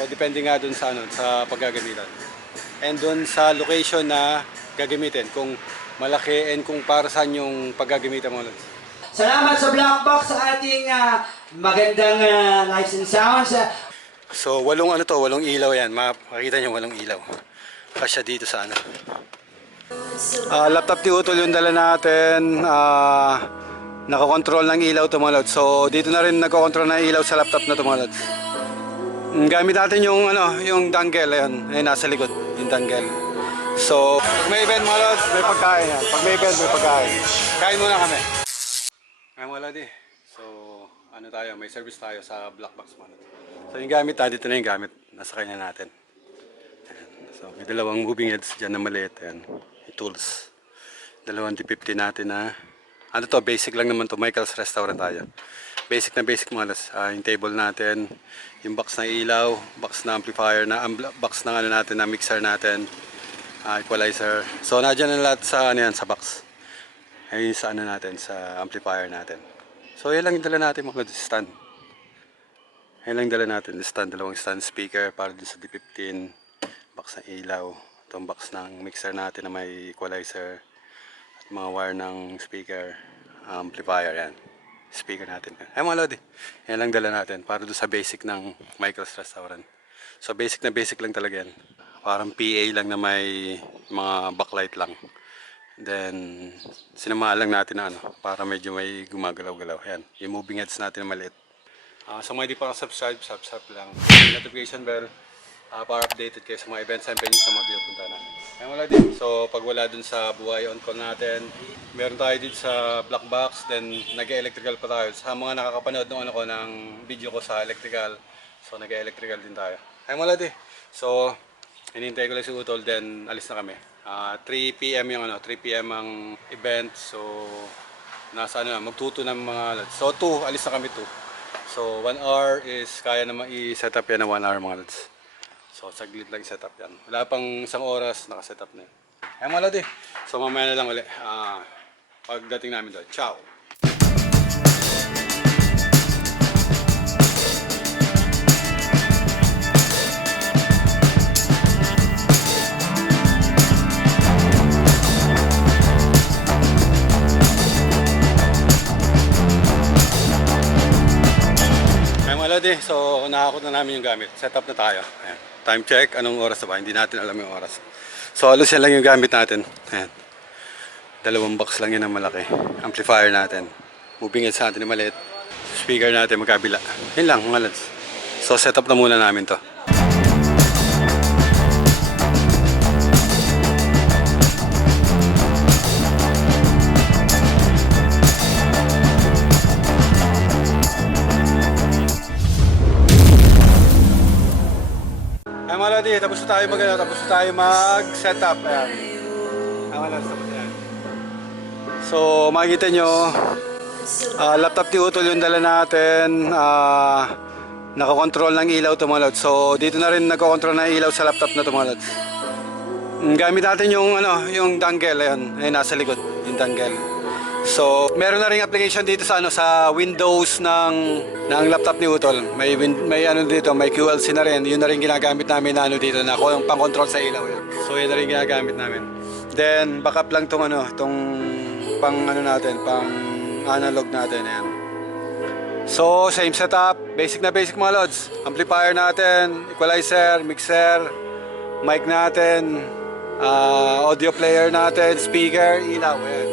So depende nga dun sa, sa paggagamitan. And dun sa location na gagamitin, kung malaki and kung para saan yung paggagamitan mo. Salamat sa Black Box sa ating magandang lights and sounds. So walong ilaw yan. Makikita nyo walong ilaw. Kasya dito sa laptop ni Utol yung dala natin. Nakakontrol ng ilaw to mga lods. So dito na rin nagkokontrol ng ilaw sa laptop na to mga lods. Gamit natin yung yung dangle, ayun nasa likod, yung dangle. So pag may event mga lods, may pagkain yan. Pag may event, may pagkain. Kain muna kami. Ay mga lodi. So tayo, may service tayo sa Black Box mga lods. So yung gamit dito na yung gamit, nasa kanya natin. Ayan. So may dalawang moving heads dyan na maliit, ayan. Yung tools. Dalawang D50 natin na basic lang naman to, Michael's Restaurant tayo. Basic mga lods. Yung table natin, yung box na ilaw, box na amplifier, box na natin, na mixer natin, equalizer. So nandiyan na lahat sa sa box. Ayun sa natin, sa amplifier natin. So yan lang yung dala natin mga lods, stand. Yan lang dala natin, stand, dalawang stand speaker para dun sa D15, box ng ilaw, itong box ng mixer natin na may equalizer, at mga wire ng speaker, amplifier, yan. Speaker natin. Ay mga lodi, yan lang dala natin para doon sa basic ng Michael's Restaurant. So basic lang talaga yan. Parang PA lang na may mga backlight lang. Then sinamaan lang natin na para medyo may gumagalaw-galaw. Yan, yung moving heads natin na maliit. So mga hindi pa subscribe lang. Notification bell para updated kayo sa mga events and venues sa mga pinupunta natin. Ay wala din. So pag wala dun sa buhay on call natin, meron tayo dito sa Black Box, then nag-electrical pa tayo. Sa mga nakakapanood ng ng video ko sa electrical, so nag-electrical din tayo. Ay wala din. So hinihintay ko lang si Utol, then alis na kami. 3 PM yung 3 PM ang event. So nasa magtuto ng mga so 2, alis na kami 2. So 1 hour is kaya naman i-set up yan na 1 hour mga lods. So saglit lang i-set up yan. Wala pang isang oras, naka-set up na yan. Ay mga lodi. So mamaya na lang ulit. Pagdating namin doon. Ciao! Ay mga lodi. So nakakot na namin yung gamit. Set up na tayo. Ayan. Time check, anong oras na ba? Hindi natin alam yung oras. So halos yan lang yung gamit natin. Ayan. Dalawang box lang yan na malaki. Amplifier natin. Moving heads natin na maliit. Speaker natin magkabila. Yun lang mga lads. So set up na muna namin to. Ay mga lodi, tapos na tayo mag-set up. Ayan. Ay mga lodi, tapos yan. So makikita nyo, laptop ni Utol yung dala natin. Nakakontrol ng ilaw to mga lods. So dito na rin nagkokontrol ng ilaw sa laptop na to mga lods. Gamit natin yung yung dangle, ayun nasa likod, yung dangle. So meron na ring application dito sa sa Windows ng laptop ni Utol. May dito, may QLC na rin. Yun na rin ginagamit namin na dito na pang-control sa ilaw. Yan. So yun na rin ginagamit namin. Then backup lang tong tong pang natin, pang analog natin, ayan. So same setup, basic mga lods. Amplifier natin, equalizer, mixer, mic natin, audio player natin, speaker, ilaw, ayan.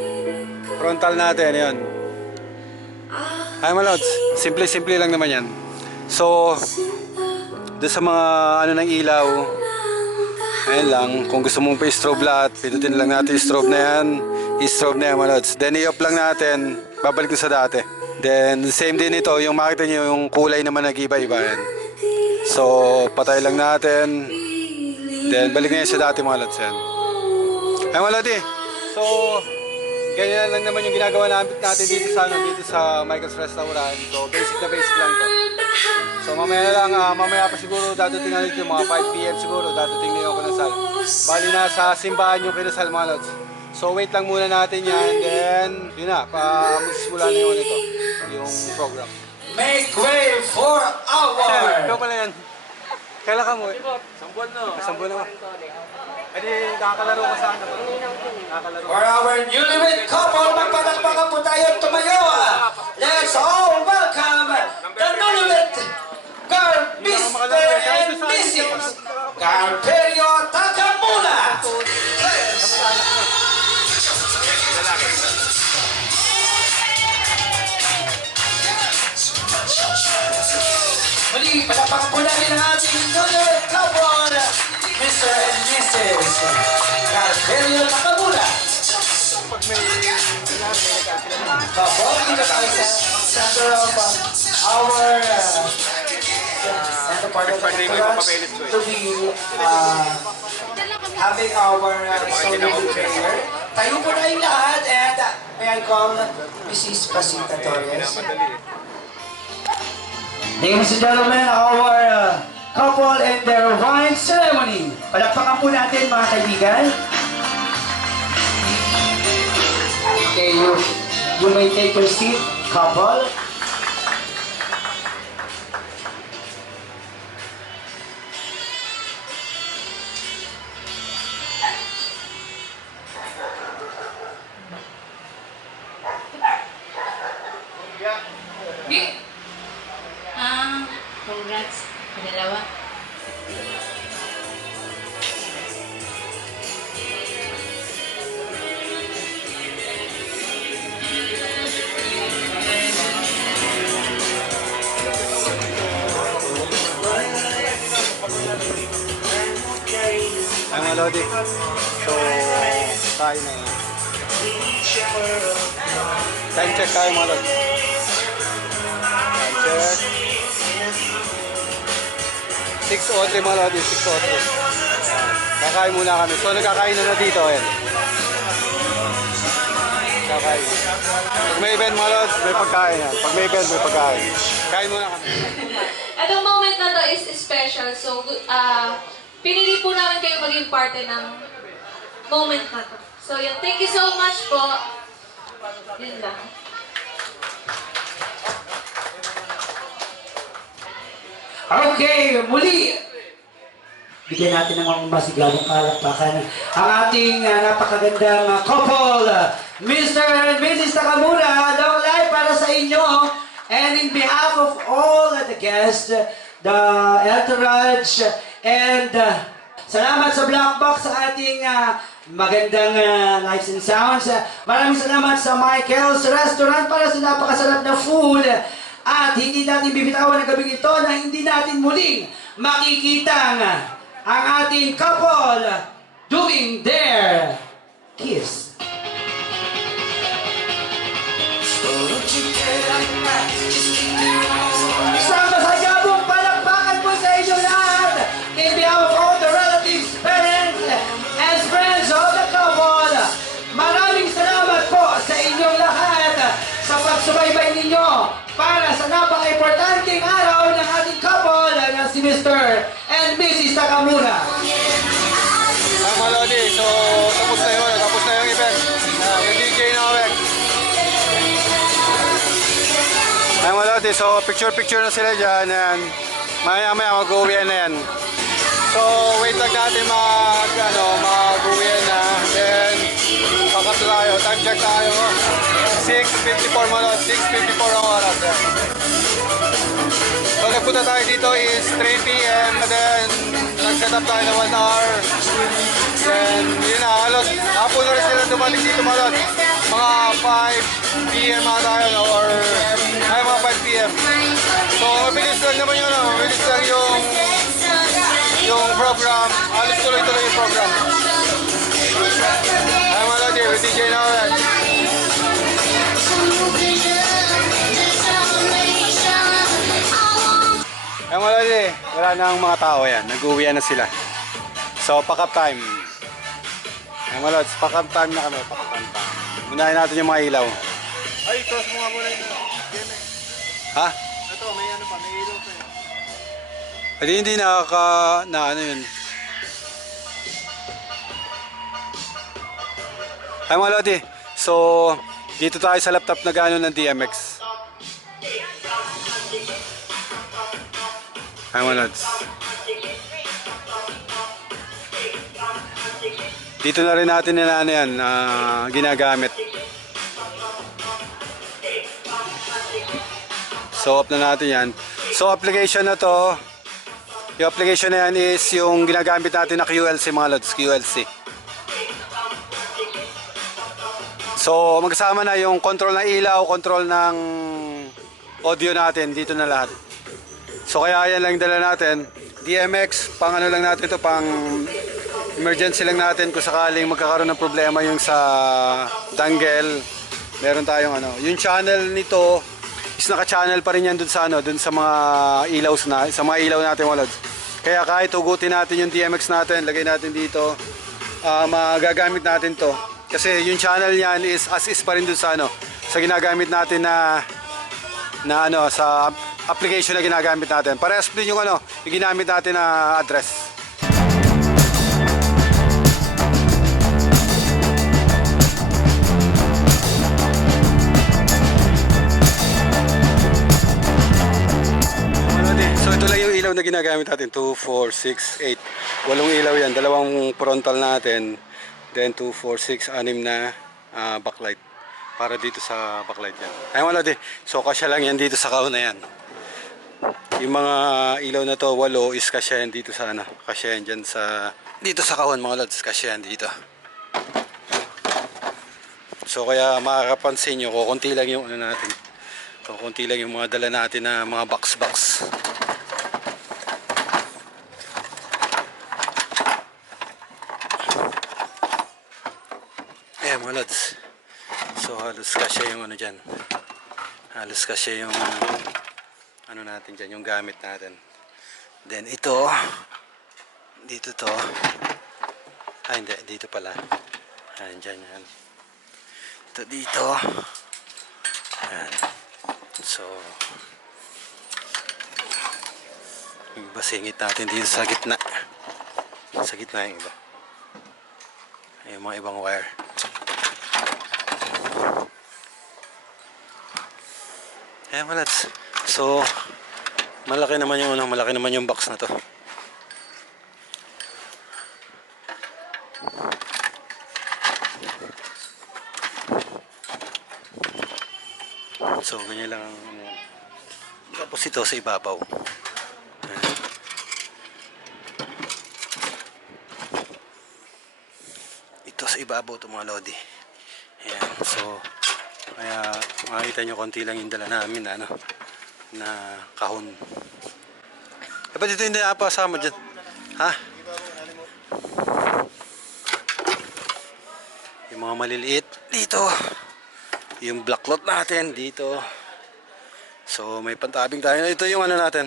Frontal natin, ayan. Ay mga lods, simple lang naman yan. So doon sa mga ng ilaw, ayan lang, kung gusto mong pa-strobe lahat, pindutin lang natin yung strobe na yan. I-strobe na yan mga lods. Then i-off lang natin, babalik ko sa dati. Then same din ito, yung makita nyo yung kulay naman nag-iba-iba yan. So patay lang natin. Then balik na yan sa dati mga lods yan. Ay mga lodi, so ganyan lang naman yung ginagawa natin dito sa Michael's Restaurant. So basic lang to. So mamaya pa siguro dadating na dito mga 5 PM siguro dadating na yung kinasal. Bali na sa simbahan yung kinasal mga lods. So wait lang muna natin yan, then yun na, magsisimula na yung program. Make way for our... Ikaw pala yan. Kailan ka mo? Isang buwan na. Isang buwan na. Eh di, nakakalaro ka saan? Nakakalaro. For our newlywed couple, magpalakpakan po tayo tumayo. Let's all welcome the newlywed Mr. and Mrs. Carperio Takamura. Muli, palakpakan po natin ang ating newlywed couple, Mr. and Mrs. Carperio Takamura. Pag may Couple, dito tayo sa center of our center part of the restaurant to be having our solemn prayer. Tayo po na yung lahat and may I call Mrs. Pasita Torres. Ladies and gentlemen, our couple and their wine ceremony. Palakpakan po natin mga kaibigan. Okay, you may take your seat, couple. Congrats. Dalawa. Ay mga Lodi. So, tayo na yun. Time check tayo mga Lodi. Time check. 6:03 mga Lodi, 6:03. Kakain muna kami. So, nagkakain na dito. Ayan. Kakain. Pag may event mga Lodi, may pagkain yan. Pag may event, may pagkain. Kain muna kami. Itong moment na to is special. So, pinili po namin kayo maging parte ng moment na to. So, yun. Thank you so much po. Yun lang. Okay, muli. Bigyan natin ng mga masiglavong palakpakan ang ating napakagandang couple, Mr. and Mrs. Takamura. Long life para sa inyo. And in behalf of all the guests, the entourage, and salamat sa Black Box sa ating magandang lights and sounds. Maraming salamat sa Michael's Restaurant para sa napakasarap na food. At hindi natin bibitawan ang gabing ito na hindi natin muling makikita ang ating couple doing their kiss. Isang masayabong palakpakan po sa inyo lahat. In behalf of all the relatives, parents, and friends of the couple, maraming salamat po sa inyong lahat sa pagsubaybay ninyo para sa napaka-importanting araw ng ating couple na si Mr. and Mrs. Takamura. Ay mga Lodi, so tapos na yun. Tapos na yung event. May DJ na kami. Ay mga Lodi, so picture-picture na sila dyan. And maya-maya mag-uwi na yan. So wait lang natin mag-uwi na. Then pakat tayo. Time check tayo. 6:54 mga Lodi. 6:54 ang oras. Yan. So nagpunta tayo dito is 3 p.m. And then nag-set up tayo na 1 hour. Then yun na, halos hapon na rin sila dumating dito mga Lodi. Mga 5 p.m. ata yun or ay mga 5 p.m. So mabilis lang naman yun. Mabilis lang yung program. Halos tuloy-tuloy yung program. Ay mga Lodi, with DJ na ulit. Ay mga Lodi, wala na ang mga tao yan. Nag-uwian na sila. So pack up time. Ay mga Lodi, pack up time na kami. Pack up time. Unahin natin yung mga ilaw. Ay, close mo nga muna yun. Ha? Ito, may ano pa, may ilaw pa yun. Hindi na ano yun. Ay mga Lodi, so dito tayo sa laptop na gano'n ng DMX. Ay mga Lods. dito na rin natin ginagamit. So off na natin yan. So application na to, yung application na yan is yung ginagamit natin na QLC mga lods, QLC. So magkasama na yung control ng ilaw, control ng audio natin, dito na lahat. So kaya yan lang yung dala natin. DMX, pang ano lang natin ito, pang emergency lang natin kung sakaling magkakaroon ng problema yung sa dangle. Meron tayong yung channel nito is naka-channel pa rin yan dun sa dun sa mga sa mga ilaw natin mga lods. Kaya kahit hugutin natin yung DMX natin, lagay natin dito, magagamit natin to. Kasi yung channel niyan is as is pa rin dun sa sa ginagamit natin na sa application na ginagamit natin. Parehas din yung yung ginamit natin na address. So ito lang yung ilaw na ginagamit natin. 2, 4, 6, 8. 8 ilaw yan. Dalawang frontal natin. Then 2, 4, 6, 6 na backlight. Para dito sa backlight yan. Ay wala di. So kasya lang yan dito sa kahon na yan. Yung mga ilaw na to, 8 is kasya yan dito sa kasya yan dyan sa dito sa kahon mga lods. Kasya yan dito. So kaya makakapansin nyo, kukunti lang yung natin. Kukunti lang yung mga dala natin na mga box. Ayan mga lods. So halos kasya yung dyan. Halos kasya yung natin dyan, yung gamit natin. Then ito, dito to. Ay hindi, dito pala. Ayan dyan yan. Ito dito. Ayan. So yung iba singit natin dito sa gitna. Sa gitna yung iba. Yung mga ibang wire. Ayan mga lads. So malaki naman yung box na to. So ganyan lang yan. Tapos ito sa ibabaw. Ayan. Ito sa ibabaw ito mga lodi. Ayan. So kaya makikita nyo konti lang yung dala namin na kahon. Ba't dito hindi napasama dyan? Ha? Yung mga maliliit dito. Yung black lot natin dito. So may pantabing tayo. Ito yung natin,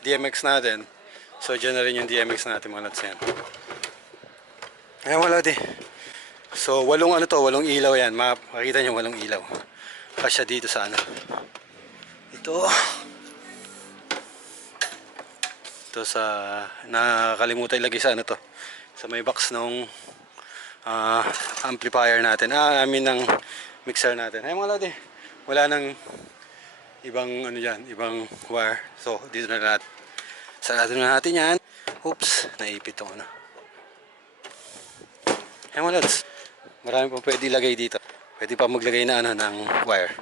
DMX natin. So dyan na rin yung DMX natin mga lods yan. Ayan wala di. So 8 ilaw yan. Makikita nyo 8 ilaw. Kasya dito sa ito sa nakakalimutan ilagay sa to. Sa may box nung amplifier natin. Ng mixer natin. Ay mga lodi. Wala nang ibang ibang wire. So dito na natin. Sarado na natin yan. Oops, naipit tong Ay mga lods. Marami pa pwede ilagay dito. Pwede pa maglagay na ng wire.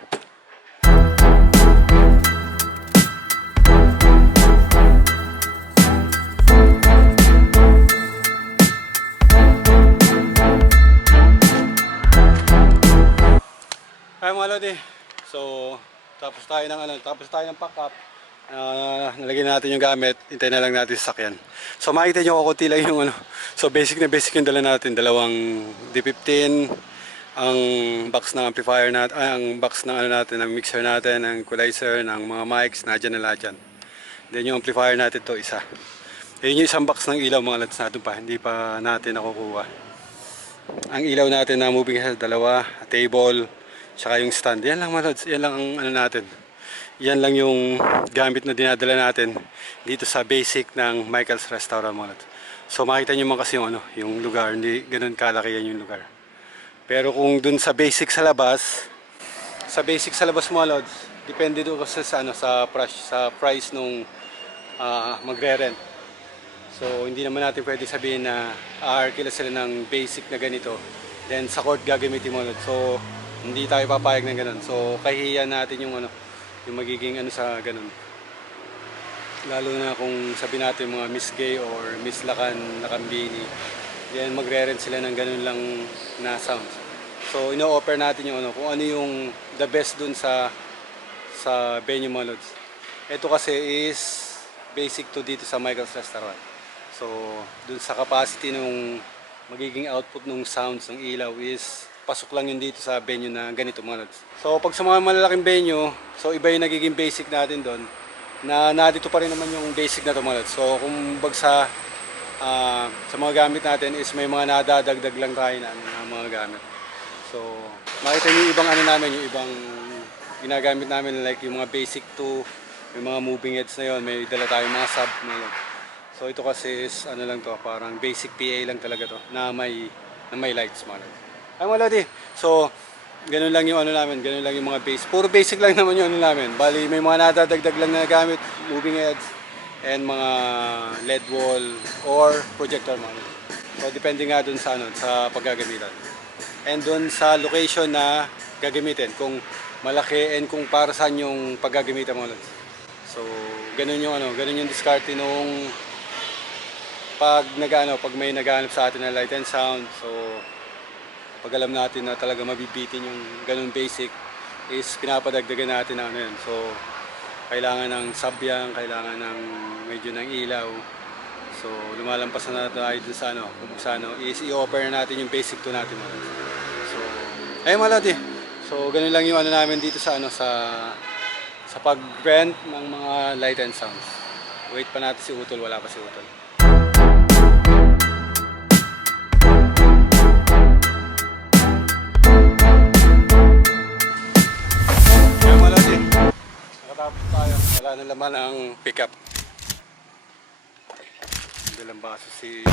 Ay mga lodi. So tapos tayo ng pack up. Nalagyan natin yung gamit. Hintayin na lang natin sa sakyan. So makikita nyo kukunti lang yung So basic yung dala natin. Dalawang D15. Ang box ng amplifier natin, ang box ng natin, ng mixer natin, ng equalizer, ng mga mics, nadyan na lahat yan. Then yung amplifier natin to isa. Yun yung isang box ng ilaw mga lads natin pa, hindi pa natin nakukuha. Ang ilaw natin na moving head, 2, table, tsaka yung stand. Yan lang mga lads, yan lang ang natin. Yan lang yung gamit na dinadala natin dito sa basic ng Michael's Restaurant mga lads. So makita nyo man kasi yung lugar, hindi ganun kalaki yan yung lugar. Pero kung dun sa basic sa labas mga lods, depende doon kasi sa price nung magre-rent. So hindi naman natin pwede sabihin na kila sila ng basic na ganito. Then sa court gagamitin mo ulit. So hindi tayo papayag ng ganun. So kahihiyan natin yung yung magiging sa ganun. Lalo na kung sabi natin mga Miss Gay or Miss Lakan, Lakambini. Then magre-rent sila ng ganun lang na sounds. So ino-offer natin yung kung ano yung the best dun sa venue mga lods. Ito kasi is basic to dito sa Michael's Restaurant. So, dun sa capacity nung magiging output ng sounds ng ilaw is pasok lang yun dito sa venue na ganito mga lods. So, pag sa mga malalaking venue, so iba yung nagiging basic natin doon na nandito pa rin naman yung basic na to mga lods. So, kung sa mga gamit natin is may mga nadadagdag lang tayo na mga gamit. So, makita niyo yung ibang namin, yung ibang ginagamit namin like yung mga basic to, may mga moving heads na yun, may dala tayong mga sub na yun. So ito kasi is lang to, parang basic PA lang talaga to na may lights mga lods. Ay mga lodi. So ganun lang yung namin, ganun lang yung mga base. Puro basic lang naman yung namin. Bali may mga nadadagdag lang na gamit, moving heads and mga LED wall or projector mga lods. So depende nga dun sa sa paggagamitan. And dun sa location na gagamitin, kung malaki and kung para saan yung paggagamitan mga lods. So ganun yung ganun yung diskarte nung pag may naghahanap sa atin ng light and sound. So pag alam natin na talaga mabibitin yung ganun basic is pinapadagdagan natin na yan. So kailangan ng sub yan, kailangan ng medyo ng ilaw. So lumalampas na tayo dun sa kung sa is i-offer na natin yung basic to natin. So ayun mga lodi. So ganun lang yung namin dito sa sa pag-rent ng mga light and sounds. Wait pa natin si Utol, wala pa si Utol. Ayun mga lodi. Nakatapos tayo. Wala na laman ang pickup. Dalang baso si